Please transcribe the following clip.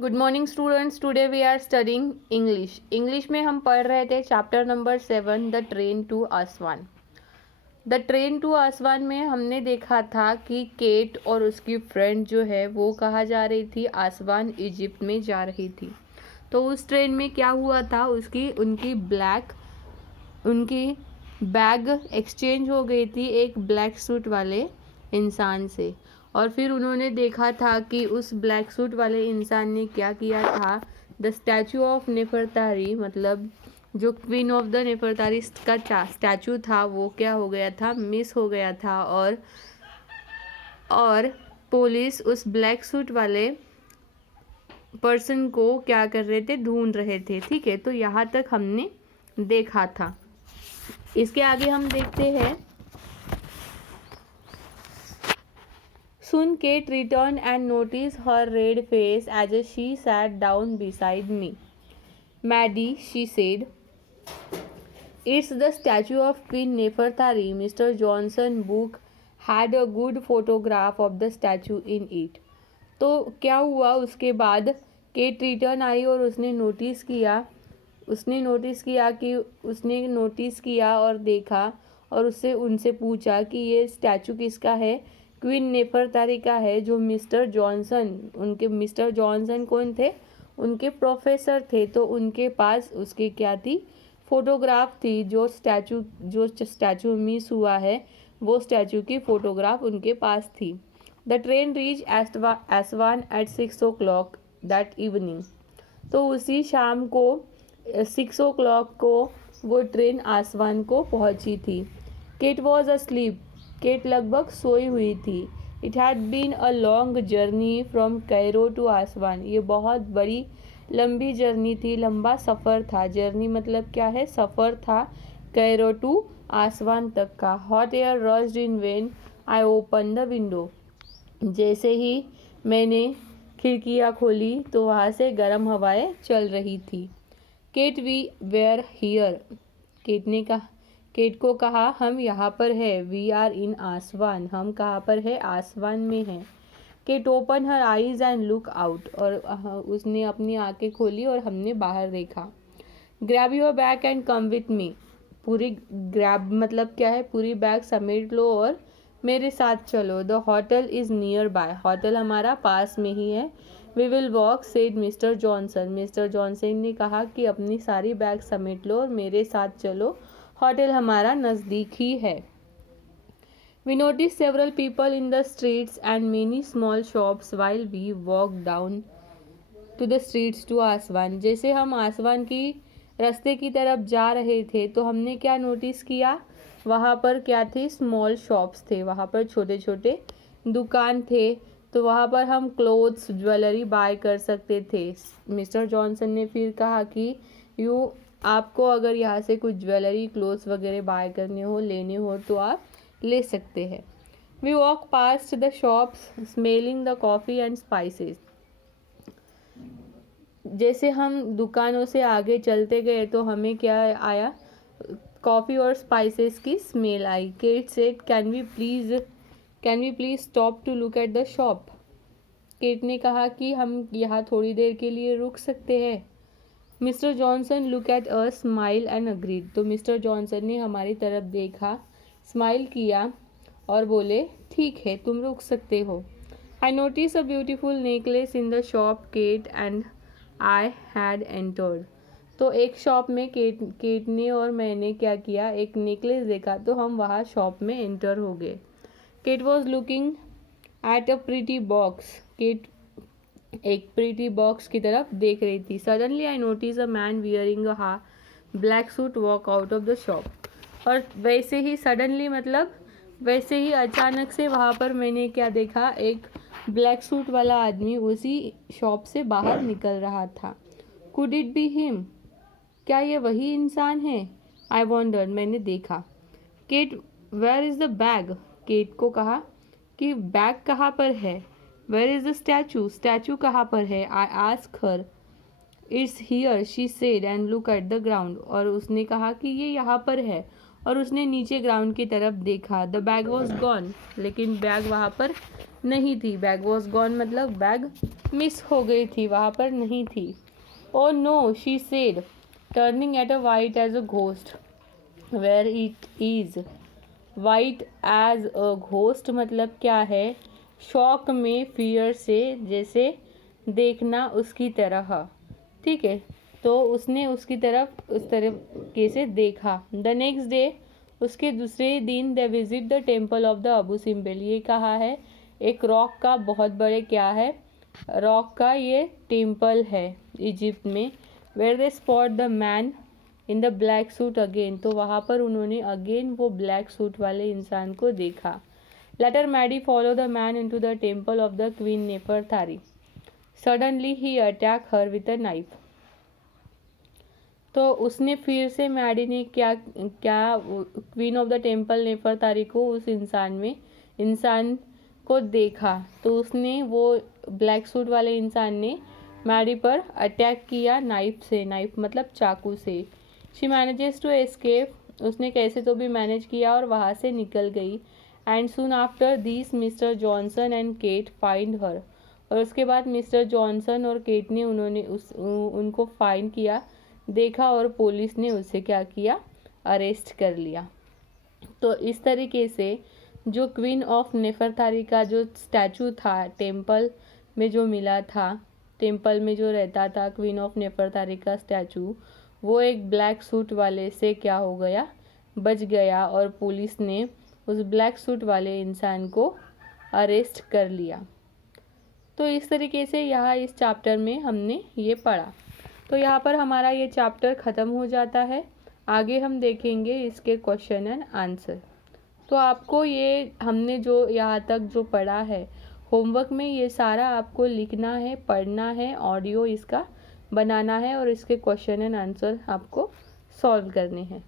Good morning students, today we are studying English में हम पढ़ रहे थे chapter number 7 the train to Aswan. The train to Aswan में हमने देखा था कि केट और उसकी फ्रेंड जो है वो कहाँ जा रही थी, आसवान इजिप्ट में जा रही थी। तो उस ट्रेन में क्या हुआ था, उनकी बैग एक्सचेंज हो गई थी एक ब्लैक सूट वाले इंसान से। और फिर उन्होंने देखा था कि उस ब्लैक सूट वाले इंसान ने क्या किया था, द स्टैचू ऑफ नेफरतारी, मतलब जो क्वीन ऑफ द नेफरतारी का स्टैचू था वो क्या हो गया था, मिस हो गया था। और पुलिस उस ब्लैक सूट वाले पर्सन को क्या कर रहे थे, ढूंढ रहे थे। ठीक है, तो यहाँ तक हमने देखा था। इसके आगे हम देखते हैं। Soon Kate returned and noticed her red face as she sat down beside me. Maddie, she said, it's the statue of Queen Nefertari. Mr. Johnson book had a good photograph of the statue in it. तो क्या हुआ, उसके बाद cat return आई और उसने notice किया और देखा और उनसे पूछा कि ये स्टैचू किसका है। क्वीन नेफरतारी का है, जो मिस्टर जॉनसन कौन थे, उनके प्रोफेसर थे। तो उनके पास उसकी क्या थी, फोटोग्राफ थी। जो स्टैचू मिस हुआ है वो स्टैचू की फोटोग्राफ उनके पास थी। The train reach Aswan at 6 o'clock that evening. तो उसी शाम को 6 o'clock को वो ट्रेन आसवान को पहुंची थी। Cat was asleep. केट लगभग सोई हुई थी। It had been a long journey from Cairo to Aswan. ये बहुत बड़ी लंबी जर्नी थी, लंबा सफ़र था। जर्नी मतलब क्या है, सफ़र था कैरो टू आसवान तक का। Hot air rushed in when I open the window. जैसे ही मैंने खिड़कियाँ खोली तो वहाँ से गर्म हवाएं चल रही थी। Kate we were here. Kate को कहा, हम यहाँ पर है। We are in Aswan. हम कहाँ पर है, आसवान में हैं। Kate open her eyes and look out. और उसने अपनी आंखें खोली और हमने बाहर देखा। Grab your bag and come with me. पूरी ग्रैब मतलब क्या है, पूरी बैग समेट लो और मेरे साथ चलो। The hotel is nearby. Hotel हमारा पास में ही है। We will walk, said Mr Johnson. Mr Johnson ने कहा कि अपनी सारी बैग समेट लो और मेरे साथ चलो, होटल हमारा नज़दीक ही है। We notice several people in the streets and many small shops while we walk down to the streets to Aswan. जैसे हम आसवान की रास्ते की तरफ जा रहे थे तो हमने क्या नोटिस किया, वहाँ पर क्या थे, स्मॉल शॉप्स थे। वहाँ पर छोटे छोटे दुकान थे। तो वहाँ पर हम क्लोथ्स, ज्वेलरी बाय कर सकते थे। मिस्टर जॉनसन ने फिर कहा कि आपको अगर यहाँ से कुछ ज्वेलरी, क्लोथ्स वगैरह बाय करने हो, लेने हो तो आप ले सकते हैं। We walk past the shops smelling the coffee and spices. जैसे हम दुकानों से आगे चलते गए तो हमें क्या आया, कॉफ़ी और स्पाइसेस की स्मेल आई। Kate said, can we please stop to look at the shop. Kate ने कहा कि हम यहाँ थोड़ी देर के लिए रुक सकते हैं। Mister Johnson look at us, smile and agreed. तो मिस्टर जॉनसन ने हमारी तरफ देखा, स्माइल किया और बोले, ठीक है, तुम रुक सकते हो। I notice a beautiful necklace in the shop Kate and I had entered. तो एक शॉप में केट ने और मैंने क्या किया, एक नेकलेस देखा तो हम वहाँ शॉप में एंटर हो गए। Kate was looking at a pretty box. Kate एक प्रीटी बॉक्स की तरफ देख रही थी। Suddenly I notice a man wearing a black suit walk out of the shop. और वैसे ही सडनली मतलब वैसे ही अचानक से वहाँ पर मैंने क्या देखा, एक ब्लैक सूट वाला आदमी उसी शॉप से बाहर निकल रहा था। Could it be him? क्या ये वही इंसान है? आई वॉन्डर्ड, मैंने देखा। Kate, where is the bag? Kate को कहा कि बैग कहाँ पर है। Where is the statue? Statue कहाँ पर है? I ask her. It's here, she said and look at the ground. और उसने कहा कि ये यहाँ पर है और उसने नीचे ग्राउंड की तरफ देखा। The bag was gone. लेकिन बैग वहाँ पर नहीं थी। बैग वॉज गॉन मतलब बैग मिस हो गई थी, वहाँ पर नहीं थी। Oh no she said turning at a white as a ghost where it is. White as a ghost मतलब क्या है? शॉक में, फियर से, जैसे देखना उसकी तरह। ठीक है, तो उसने उसकी तरफ उस तरीके से देखा। द नेक्स्ट डे उसके दूसरे दिन they visit the temple of the Abu Simbel. ये कहा है एक रॉक का बहुत बड़े क्या है, रॉक का ये टेम्पल है इजिप्ट में। Where they spot the man in the black suit again, तो वहाँ पर उन्होंने अगेन वो ब्लैक सूट वाले इंसान को देखा। Later Maddy follow the man into the temple of the queen Nefertari. Suddenly he attack her with a knife. तो उसने फिर से मैडी ने क्या क्या queen of the temple Nefertari को, उस इंसान को देखा, तो उसने वो ब्लैक सूट वाले इंसान ने मैडी पर अटैक किया नाइफ से। नाइफ मतलब चाकू से। शी मैनेजेस टू एस्केप, उसने कैसे तो भी मैनेज किया और वहाँ से निकल गई। And soon after this mister Johnson and Kate find her, और उसके बाद मिस्टर जॉनसन और केट ने उनको फाइंड किया, देखा, और पुलिस ने उसे क्या किया, अरेस्ट कर लिया। तो इस तरीके से जो क्वीन ऑफ नेफरतारी का जो स्टैचू था टेम्पल में जो मिला था, टेम्पल में जो रहता था क्वीन ऑफ नेफरतारी का स्टैचू, वो एक ब्लैक सूट वाले से क्या हो गया, बच गया, और पुलिस ने उस ब्लैक सूट वाले इंसान को अरेस्ट कर लिया। तो इस तरीके से यहाँ इस चैप्टर में हमने ये पढ़ा। तो यहाँ पर हमारा ये चैप्टर ख़त्म हो जाता है। आगे हम देखेंगे इसके क्वेश्चन एंड आंसर। तो आपको ये हमने जो यहाँ तक जो पढ़ा है, होमवर्क में ये सारा आपको लिखना है, पढ़ना है, ऑडियो इसका बनाना है, और इसके क्वेश्चन एंड आंसर आपको सॉल्व करने हैं।